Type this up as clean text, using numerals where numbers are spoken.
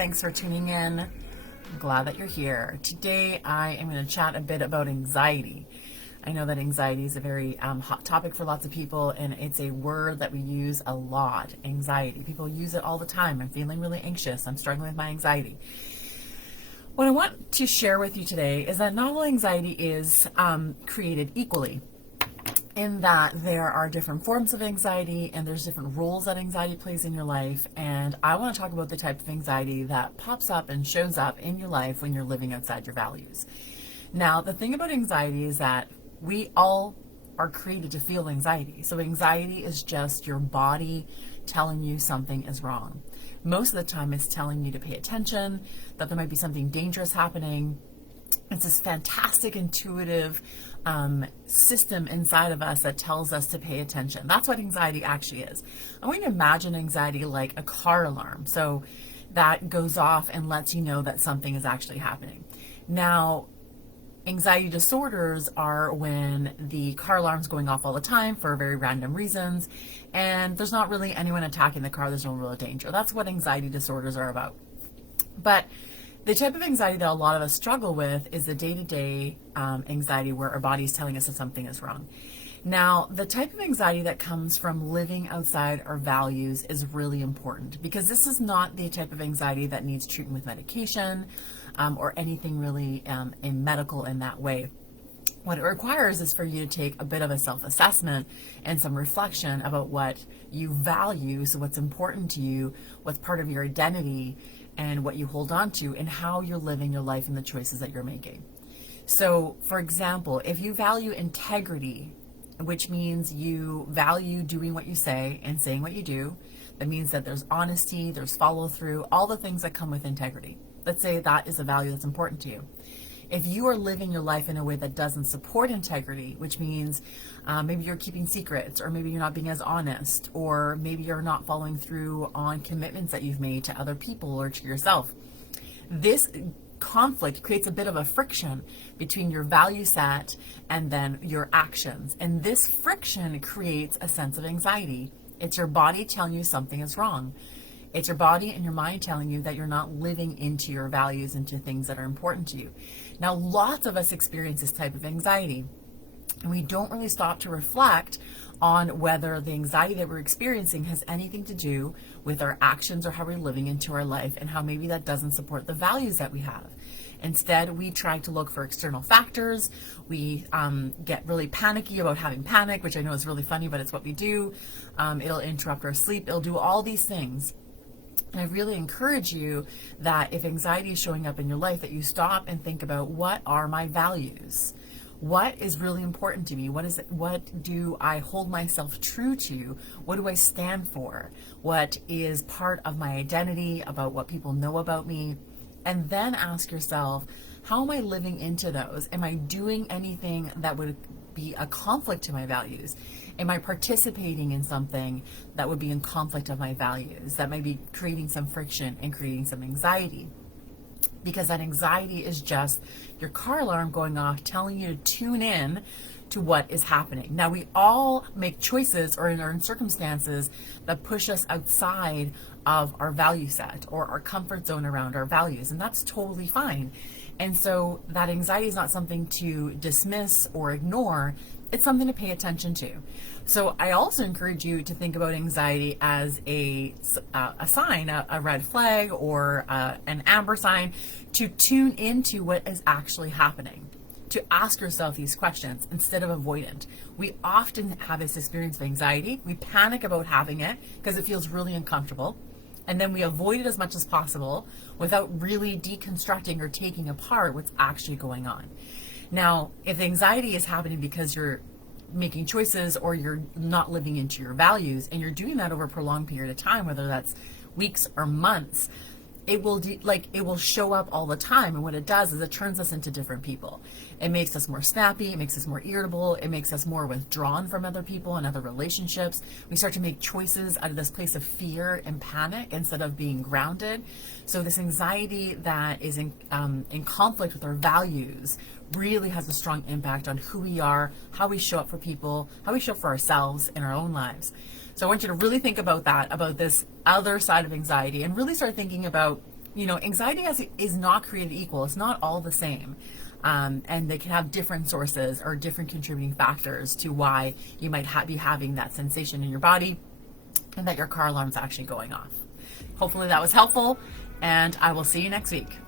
Thanks for tuning in. I'm glad that you're here. Today, I am going to chat a bit about anxiety. I know that anxiety is a very hot topic for lots of people, and it's a word that we use a lot. Anxiety. People use it all the time. I'm feeling really anxious. I'm struggling with my anxiety. What I want to share with you today is that not all anxiety is created equally, in that there are different forms of anxiety and there's different roles that anxiety plays in your life. And I want to talk about the type of anxiety that pops up and shows up in your life when you're living outside your values. Now, the thing about anxiety is that we all are created to feel anxiety. So anxiety is just your body telling you something is wrong. Most of the time it's telling you to pay attention, that there might be something dangerous happening. It's this fantastic intuitive system inside of us that tells us to pay attention. That's what anxiety actually is. I want you to imagine anxiety like a car alarm. So that goes off and lets you know that something is actually happening. Now, anxiety disorders are when the car alarm's going off all the time for very random reasons, and there's not really anyone attacking the car. There's no real danger. That's what anxiety disorders are about. But the type of anxiety that a lot of us struggle with is the day-to-day anxiety where our body is telling us that something is wrong. Now, the type of anxiety that comes from living outside our values is really important, because this is not the type of anxiety that needs treatment with medication or anything really in medical in that way. What it requires is for you to take a bit of a self-assessment and some reflection about what you value, so what's important to you, what's part of your identity, and what you hold on to, and how you're living your life and the choices that you're making. So, for example, if you value integrity, which means you value doing what you say and saying what you do, that means that there's honesty, there's follow through, all the things that come with integrity. Let's say that is a value that's important to you. If you are living your life in a way that doesn't support integrity, which means maybe you're keeping secrets, or maybe you're not being as honest, or maybe you're not following through on commitments that you've made to other people or to yourself, this conflict creates a bit of a friction between your value set and then your actions. And this friction creates a sense of anxiety. It's your body telling you something is wrong. It's your body and your mind telling you that you're not living into your values, into things that are important to you. Now, lots of us experience this type of anxiety, and we don't really stop to reflect on whether the anxiety that we're experiencing has anything to do with our actions or how we're living into our life, and how maybe that doesn't support the values that we have. Instead, we try to look for external factors. We get really panicky about having panic, which I know is really funny, but it's what we do. It'll interrupt our sleep. It'll do all these things. And I really encourage you that if anxiety is showing up in your life, that you stop and think about, what are my values? What is really important to me? What do I hold myself true to? What do I stand for? What is part of my identity, about what people know about me? And then ask yourself, how am I living into those? Am I doing anything that would be a conflict to my values? Am I participating in something that would be in conflict of my values, that might be creating some friction and creating some anxiety? Because that anxiety is just your car alarm going off, telling you to tune in to what is happening. Now, we all make choices or are in circumstances that push us outside of our value set or our comfort zone around our values, and that's totally fine. And so that anxiety is not something to dismiss or ignore. It's something to pay attention to. So I also encourage you to think about anxiety as a sign, a red flag, or an amber sign, to tune into what is actually happening, to ask yourself these questions instead of avoidant. We often have this experience of anxiety. We panic about having it because it feels really uncomfortable, and then we avoid it as much as possible without really deconstructing or taking apart what's actually going on. Now, if anxiety is happening because you're making choices or you're not living into your values, and you're doing that over a prolonged period of time, whether that's weeks or months, it will show up all the time. And what it does is it turns us into different people. It makes us more snappy. It makes us more irritable. It makes us more withdrawn from other people and other relationships. We start to make choices out of this place of fear and panic instead of being grounded. So this anxiety that is in conflict with our values really has a strong impact on who we are, how we show up for people, how we show up for ourselves in our own lives. So I want you to really think about that, about this other side of anxiety, and really start thinking about you know, anxiety is not created equal. It's not all the same. And they can have different sources or different contributing factors to why you might be having that sensation in your body and that your car alarm is actually going off. Hopefully that was helpful, and I will see you next week.